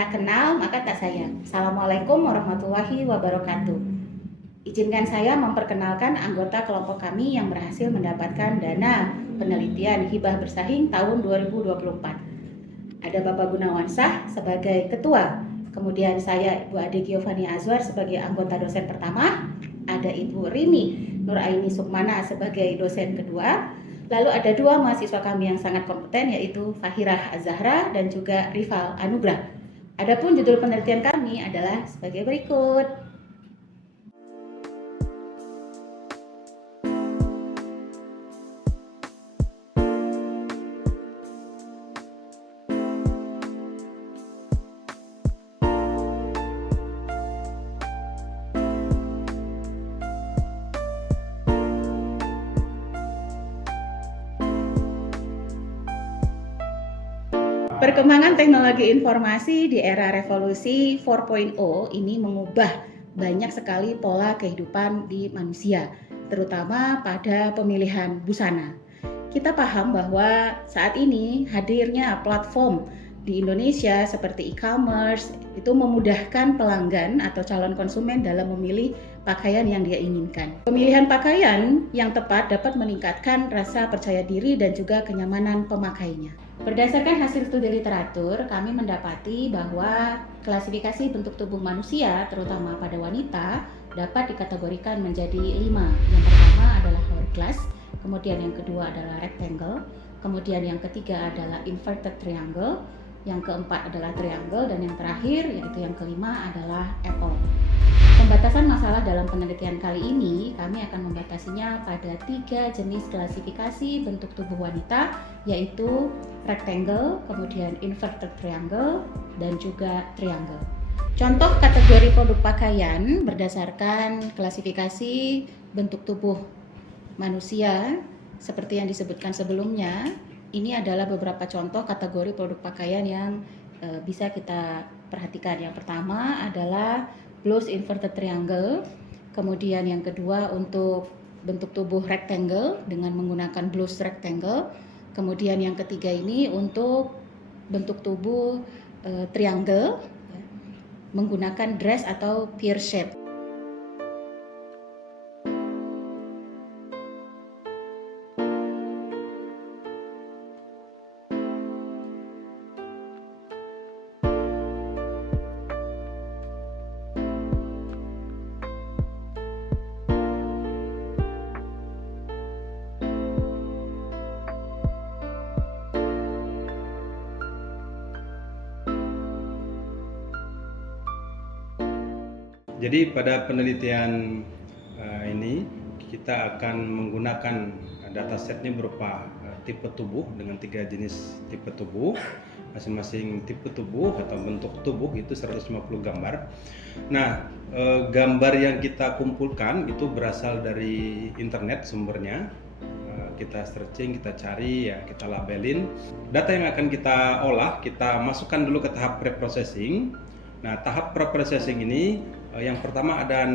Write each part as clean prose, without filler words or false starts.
Tak kenal maka tak sayang. Assalamualaikum warahmatullahi wabarakatuh. Izinkan saya memperkenalkan anggota kelompok kami yang berhasil mendapatkan dana penelitian hibah bersaing tahun 2024. Ada Bapak Gunawan Shah sebagai ketua, kemudian saya Ibu Ade Giovanni Azwar sebagai anggota dosen pertama, ada Ibu Rini Nuraini Sukmana sebagai dosen kedua, lalu ada dua mahasiswa kami yang sangat kompeten yaitu Fahirah Azahra dan juga Rival Anugrah. Adapun judul penelitian kami adalah sebagai berikut. Perkembangan teknologi informasi di era revolusi 4.0 ini mengubah banyak sekali pola kehidupan di manusia, terutama pada pemilihan busana. Kita paham bahwa saat ini hadirnya platform di Indonesia seperti e-commerce itu memudahkan pelanggan atau calon konsumen dalam memilih pakaian yang dia inginkan. Pemilihan pakaian yang tepat dapat meningkatkan rasa percaya diri dan juga kenyamanan pemakainya. Berdasarkan hasil studi literatur, kami mendapati bahwa klasifikasi bentuk tubuh manusia, terutama pada wanita, dapat dikategorikan menjadi 5. Yang pertama adalah hourglass, kemudian yang kedua adalah rectangle, kemudian yang ketiga adalah inverted triangle, yang keempat adalah triangle, dan yang terakhir yaitu yang kelima adalah apple. Pembatasan masalah dalam penelitian kali ini, kami akan membatasinya pada 3 jenis klasifikasi bentuk tubuh wanita, yaitu rectangle, kemudian inverted triangle, dan juga triangle. Contoh kategori produk pakaian berdasarkan klasifikasi bentuk tubuh manusia, seperti yang disebutkan sebelumnya, ini adalah beberapa contoh kategori produk pakaian yang bisa kita perhatikan. Yang pertama adalah blouse inverted triangle, kemudian yang kedua untuk bentuk tubuh rectangle dengan menggunakan blouse rectangle, kemudian yang ketiga ini untuk bentuk tubuh triangle menggunakan dress atau pear shape. Jadi pada penelitian ini kita akan menggunakan datasetnya berupa tipe tubuh dengan 3 jenis tipe tubuh. Masing-masing tipe tubuh atau bentuk tubuh itu 150 gambar. Nah, gambar yang kita kumpulkan itu berasal dari internet sumbernya. Kita searching, kita cari, ya kita labelin. Data yang akan kita olah, kita masukkan dulu ke tahap preprocessing. Nah, tahap preprocessing ini yang pertama ada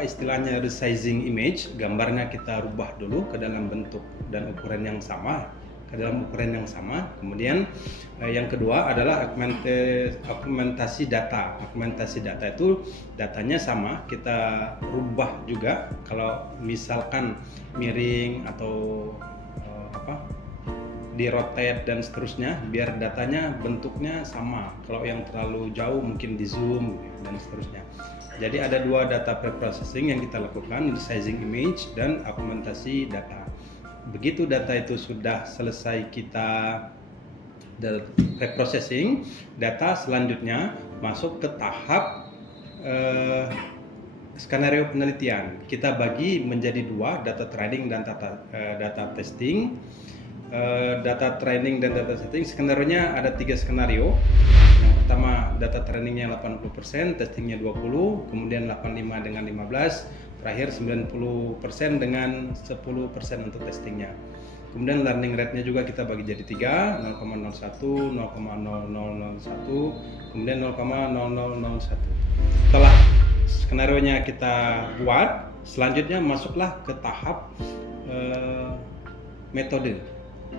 istilahnya resizing image, gambarnya kita rubah dulu ke dalam bentuk dan ukuran yang sama, Kemudian yang kedua adalah augmentasi data. Augmentasi data itu datanya sama, kita rubah juga kalau misalkan miring atau di rotate dan seterusnya, biar datanya bentuknya sama. Kalau yang terlalu jauh mungkin di zoom dan seterusnya. Jadi ada 2 data preprocessing yang kita lakukan, resizing image dan augmentasi data. Begitu data itu sudah selesai kita preprocessing, data selanjutnya masuk ke tahap skenario penelitian. Kita bagi menjadi 2, data training dan data testing. Data training dan data setting, skenario-nya ada 3 skenario. Yang pertama data trainingnya 80%, testingnya 20%, kemudian 85 dengan 15%, terakhir 90% dengan 10% untuk testingnya. Kemudian learning rate-nya juga kita bagi jadi 3, 0,01, 0,0001, kemudian 0,0001. Setelah skenario-nya kita buat, selanjutnya masuklah ke tahap metode.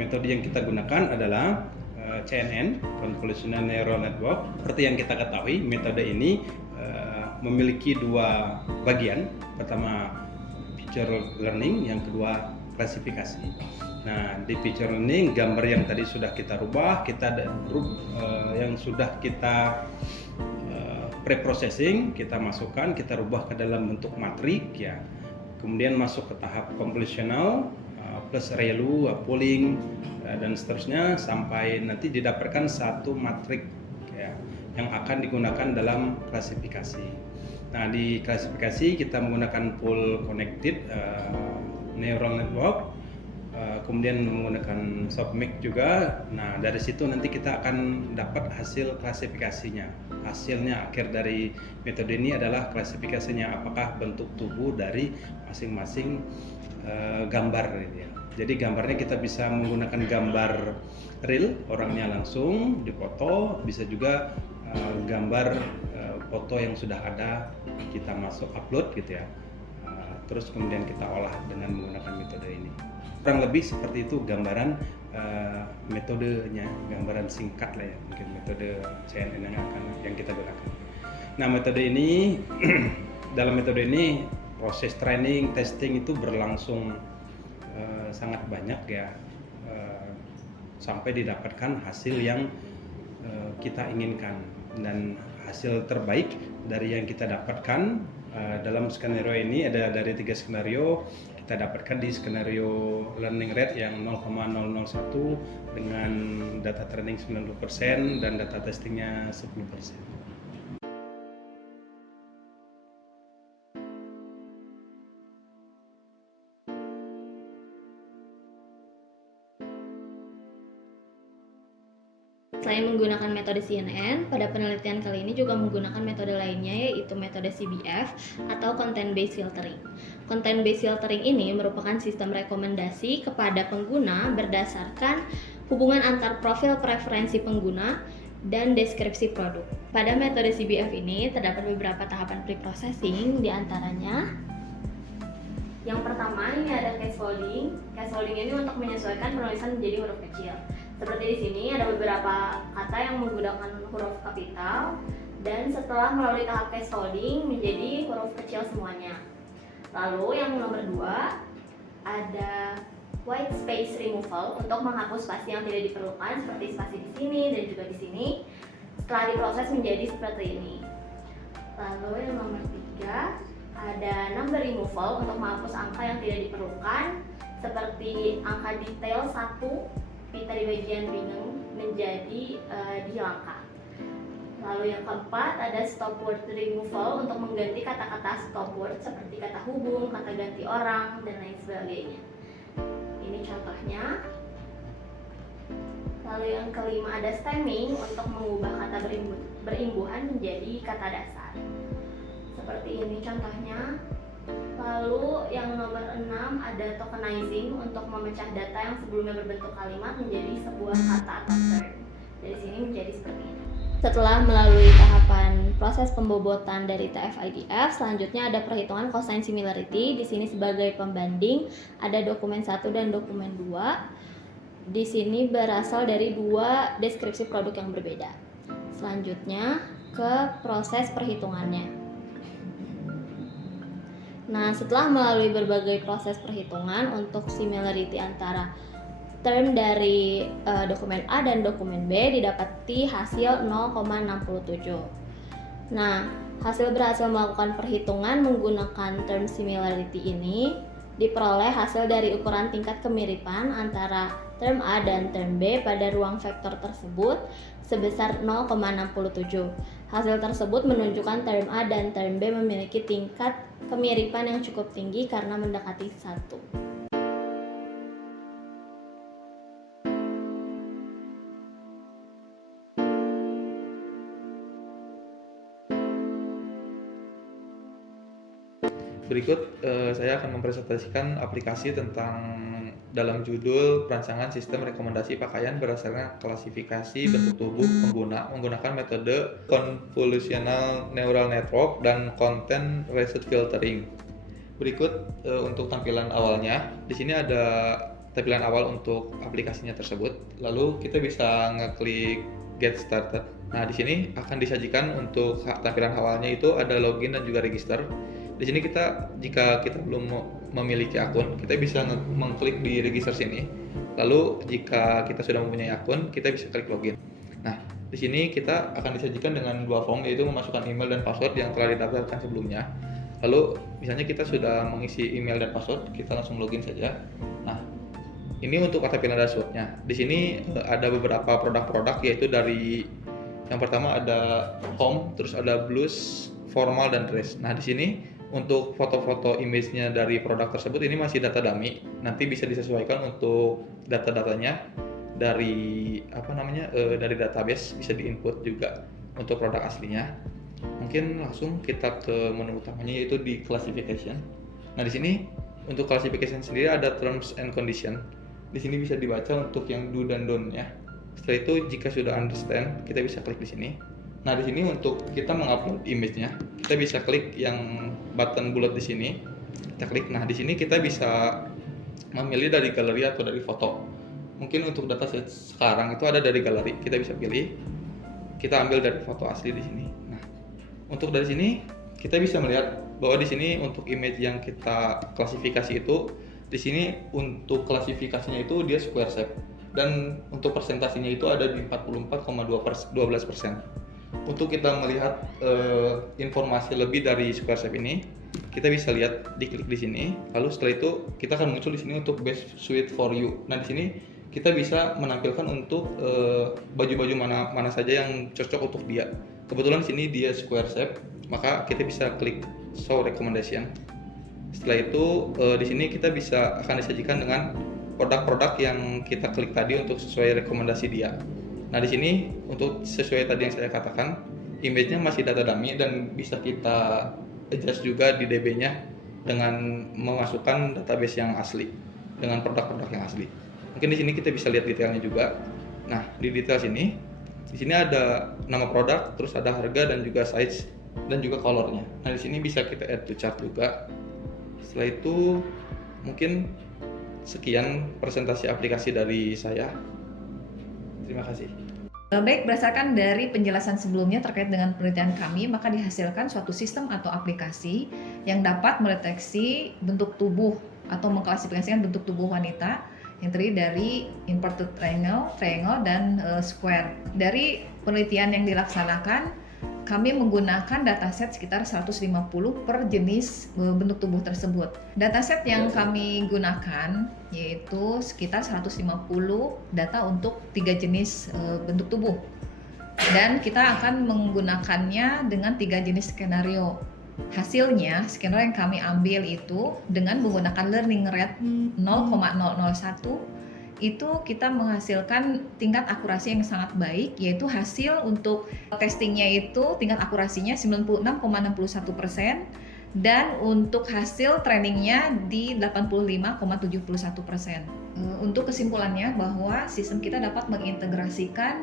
Metode yang kita gunakan adalah CNN, Convolutional Neural Network. Seperti yang kita ketahui, metode ini memiliki dua bagian. Pertama, feature learning, yang kedua klasifikasi. Nah, di feature learning, gambar yang tadi sudah kita rubah, yang sudah kita pre-processing, kita masukkan, kita rubah ke dalam bentuk matrik ya. Kemudian masuk ke tahap convolutional plus ReLU, polling dan seterusnya sampai nanti didapatkan satu matrik ya, yang akan digunakan dalam klasifikasi. Nah, di klasifikasi kita menggunakan full connected neural network, kemudian menggunakan softmax juga. Nah, dari situ nanti kita akan dapat hasil klasifikasinya. Hasilnya akhir dari metode ini adalah klasifikasinya, apakah bentuk tubuh dari masing-masing gambar ya. Jadi gambarnya kita bisa menggunakan gambar real, orangnya langsung dipoto, bisa juga gambar foto yang sudah ada kita masuk upload gitu ya. Terus kemudian kita olah dengan menggunakan metode ini. Kurang lebih seperti itu gambaran metodenya, gambaran singkat lah ya, mungkin metode CNN yang kita gunakan. Nah, metode ini dalam metode ini proses training, testing itu berlangsung sangat banyak ya, sampai didapatkan hasil yang kita inginkan, dan hasil terbaik dari yang kita dapatkan dalam skenario ini ada dari 3 skenario. Kita dapatkan di skenario learning rate yang 0,001 dengan data training 90% dan data testingnya 10%. Selain menggunakan metode CNN, pada penelitian kali ini juga menggunakan metode lainnya, yaitu metode CBF atau Content Based Filtering. Content Based Filtering ini merupakan sistem rekomendasi kepada pengguna berdasarkan hubungan antar profil preferensi pengguna dan deskripsi produk. Pada metode CBF ini terdapat beberapa tahapan pre-processing, diantaranya yang pertama ini ada case folding. Case folding ini untuk menyesuaikan penulisan menjadi huruf kecil. Seperti di sini ada beberapa kata yang menggunakan huruf kapital, dan setelah melalui tahap case folding menjadi huruf kecil semuanya. Lalu yang nomor 2 ada white space removal untuk menghapus spasi yang tidak diperlukan, seperti spasi di sini dan juga di sini. Setelah diproses menjadi seperti ini. Lalu yang nomor 3 ada number removal untuk menghapus angka yang tidak diperlukan, seperti angka detail 1 pita di bagian bingung menjadi dihilangkan. Lalu yang keempat ada stop word removal untuk mengganti kata-kata stop word seperti kata hubung, kata ganti orang, dan lain sebagainya. Ini contohnya. Lalu yang kelima ada stemming untuk mengubah kata berimbuhan menjadi kata dasar. Seperti ini contohnya. Lalu yang nomor 6 ada tokenizing untuk memecah data yang sebelumnya berbentuk kalimat menjadi sebuah kata atau term. Dari sini menjadi seperti ini. Setelah melalui tahapan proses pembobotan dari TF-IDF, selanjutnya ada perhitungan cosine similarity. Di sini sebagai pembanding ada dokumen 1 dan dokumen 2. Di sini berasal dari 2 deskripsi produk yang berbeda. Selanjutnya ke proses perhitungannya. Nah, setelah melalui berbagai proses perhitungan untuk similarity antara term dari dokumen A dan dokumen B didapati hasil 0,67. Nah, hasil berhasil melakukan perhitungan menggunakan term similarity ini diperoleh hasil dari ukuran tingkat kemiripan antara term A dan term B pada ruang vektor tersebut sebesar 0,67. Hasil tersebut menunjukkan term A dan term B memiliki tingkat kemiripan yang cukup tinggi karena mendekati 1. Berikut saya akan mempresentasikan aplikasi tentang dalam judul perancangan sistem rekomendasi pakaian berdasarkan klasifikasi bentuk tubuh pengguna menggunakan metode convolutional neural network dan content based filtering. Berikut untuk tampilan awalnya. Di sini ada tampilan awal untuk aplikasinya tersebut. Lalu kita bisa ngeklik Get Started. Nah, di sini akan disajikan untuk tampilan awalnya itu ada login dan juga register. Di sini jika kita belum memiliki akun, kita bisa mengklik di register sini. Lalu jika kita sudah mempunyai akun, kita bisa klik login. Nah, di sini kita akan disajikan dengan dua form, yaitu memasukkan email dan password yang telah didaftarkan sebelumnya. Lalu misalnya kita sudah mengisi email dan password, kita langsung login saja. Nah, ini untuk tampilan dashboardnya. Di sini ada beberapa produk-produk, yaitu dari yang pertama ada home, terus ada blues, formal, dan dress. Nah, di sini untuk foto-foto image-nya dari produk tersebut ini masih data dummy. Nanti bisa disesuaikan untuk data-datanya dari dari database, bisa diinput juga untuk produk aslinya. Mungkin langsung kita ke menu utamanya, yaitu di classification. Nah, di sini untuk classification sendiri ada terms and condition. Di sini bisa dibaca untuk yang do dan don't ya. Setelah itu jika sudah understand, kita bisa klik di sini. Nah, di sini untuk kita mengupload image-nya, kita bisa klik yang button bulat di sini. Kita klik. Nah, di sini kita bisa memilih dari galeri atau dari foto. Mungkin untuk dataset sekarang itu ada dari galeri. Kita bisa pilih. Kita ambil dari foto asli di sini. Nah, untuk dari sini kita bisa melihat bahwa di sini untuk image yang kita klasifikasi itu, di sini untuk klasifikasinya itu dia square shape, dan untuk presentasinya itu ada di 44,12%. Untuk kita melihat informasi lebih dari square shape ini, kita bisa lihat, diklik di sini. Lalu setelah itu kita akan muncul di sini untuk best suit for you. Nah, di sini kita bisa menampilkan untuk baju-baju mana saja yang cocok untuk dia. Kebetulan di sini dia square shape, maka kita bisa klik show recommendation. Setelah itu di sini kita akan disajikan dengan produk-produk yang kita klik tadi untuk sesuai rekomendasi dia. Nah, di sini untuk sesuai tadi yang saya katakan, image-nya masih data dummy dan bisa kita adjust juga di DB-nya dengan memasukkan database yang asli dengan produk-produk yang asli. Mungkin di sini kita bisa lihat detailnya juga. Nah, di detail sini, di sini ada nama produk, terus ada harga dan juga size dan juga color-nya. Nah, di sini bisa kita add to chart juga. Setelah itu mungkin sekian presentasi aplikasi dari saya. Terima kasih. Baik, berdasarkan dari penjelasan sebelumnya terkait dengan penelitian kami, maka dihasilkan suatu sistem atau aplikasi yang dapat mendeteksi bentuk tubuh atau mengklasifikasikan bentuk tubuh wanita yang terdiri dari inverted triangle, dan square. Dari penelitian yang dilaksanakan, kami menggunakan dataset sekitar 150 per jenis bentuk tubuh tersebut. Dataset yang kami gunakan yaitu sekitar 150 data untuk 3 jenis bentuk tubuh. Dan kita akan menggunakannya dengan 3 jenis skenario. Hasilnya, skenario yang kami ambil itu dengan menggunakan learning rate 0,001, itu kita menghasilkan tingkat akurasi yang sangat baik, yaitu hasil untuk testingnya itu tingkat akurasinya 96,61%, dan untuk hasil trainingnya di 85,71%. Untuk kesimpulannya bahwa sistem kita dapat mengintegrasikan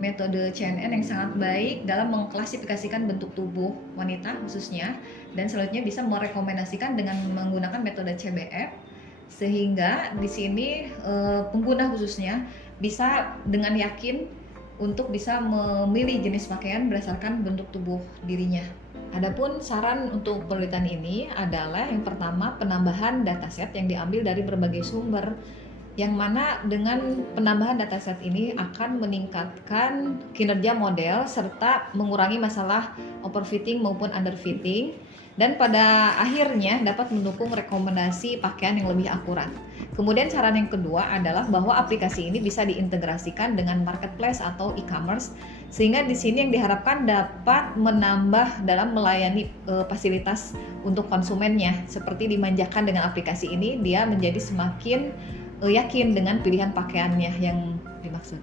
metode CNN yang sangat baik dalam mengklasifikasikan bentuk tubuh wanita khususnya, dan selanjutnya bisa merekomendasikan dengan menggunakan metode CBF, sehingga di sini pengguna khususnya bisa dengan yakin untuk bisa memilih jenis pakaian berdasarkan bentuk tubuh dirinya. Adapun saran untuk penelitian ini adalah yang pertama, penambahan dataset yang diambil dari berbagai sumber, yang mana dengan penambahan dataset ini akan meningkatkan kinerja model serta mengurangi masalah overfitting maupun underfitting, dan pada akhirnya dapat mendukung rekomendasi pakaian yang lebih akurat. Kemudian saran yang kedua adalah bahwa aplikasi ini bisa diintegrasikan dengan marketplace atau e-commerce, sehingga di sini yang diharapkan dapat menambah dalam melayani fasilitas untuk konsumennya. Seperti dimanjakan dengan aplikasi ini, dia menjadi semakin yakin dengan pilihan pakaiannya yang dimaksud.